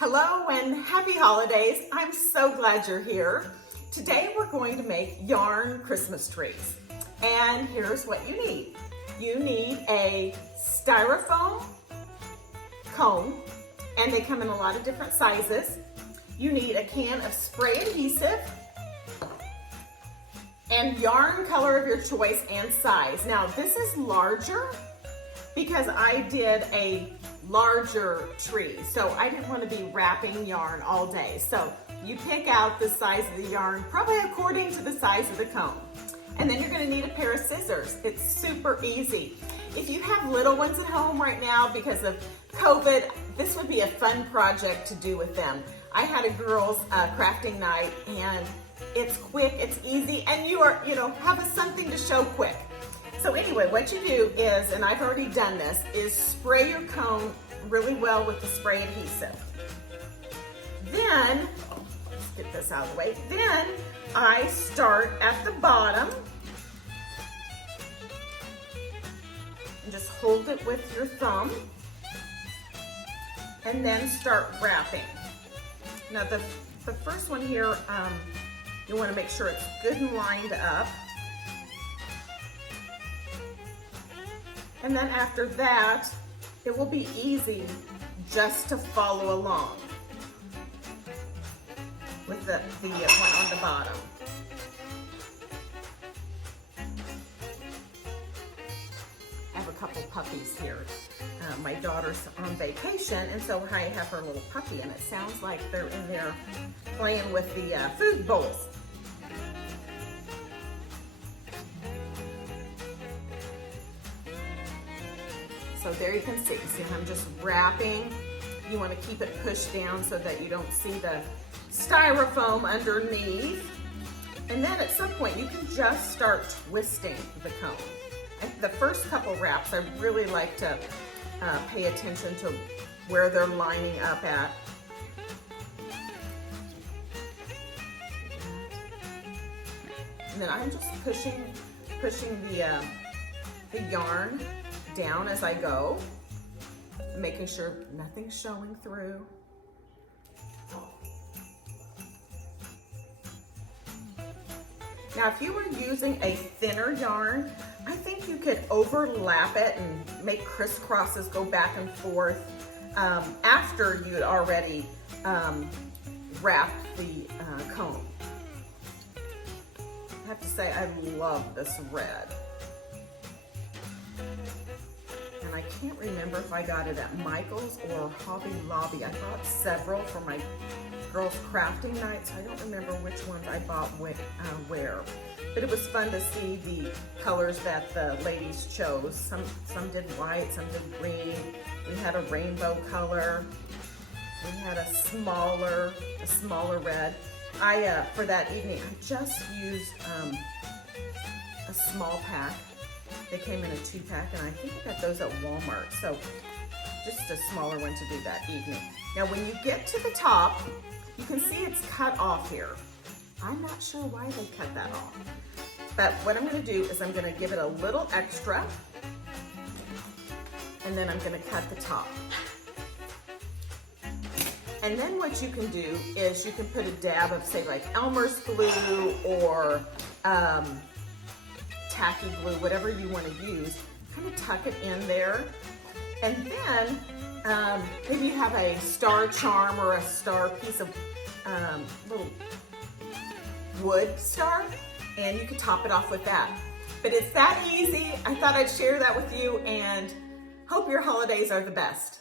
Hello and happy holidays. I'm so glad you're here. Today we're going to make yarn Christmas trees. And here's what you need. You need a styrofoam cone, and they come in a lot of different sizes. You need a can of spray adhesive and yarn color of your choice and size. Now this is larger because I did a larger tree, so I didn't want to be wrapping yarn all day. So you pick out the size of the yarn, probably according to the size of the cone. And then you're going to need a pair of scissors. It's super easy. If you have little ones at home right now because of COVID, this would be a fun project to do with them. I had a girls' crafting night, and it's quick, it's easy, and you have something to show quick. So anyway, what you do is, and I've already done this, is spray your cone really well with the spray adhesive. Then, let's get this out of the way. Then I start at the bottom and just hold it with your thumb and then start wrapping. Now the first one here, you want to make sure it's good and lined up. And then after that, it will be easy just to follow along with the one on the bottom. I have a couple puppies here. My daughter's on vacation, and so I have her little puppy, and it sounds like they're in there playing with the food bowls. So there you can see I'm just wrapping. You want to keep it pushed down so that you don't see the styrofoam underneath. And then at some point you can just start twisting the cone. And the first couple wraps, I really like to pay attention to where they're lining up at. And then I'm just pushing the yarn down as I go, making sure nothing's showing through. Now, if you were using a thinner yarn, I think you could overlap it and make crisscrosses go back and forth after you'd already wrapped the cone. I have to say, I love this red. And I can't remember if I got it at Michael's or Hobby Lobby. I bought several for my girls' crafting night, so I don't remember which ones I bought where. But it was fun to see the colors that the ladies chose. Some did white, some did green. We had a rainbow color. We had a smaller red. For that evening, I just used a small pack. They came in a 2-pack, and I think I got those at Walmart. So just a smaller one to do that evening. Now when you get to the top, you can see it's cut off here. I'm not sure why they cut that off. But what I'm gonna do is I'm gonna give it a little extra, and then I'm gonna cut the top. And then what you can do is you can put a dab of, say, like Elmer's glue or tacky glue, whatever you want to use, kind of tuck it in there. And then maybe you have a star charm or a star piece of little wood star, and you can top it off with that. But it's that easy. I thought I'd share that with you, and hope your holidays are the best.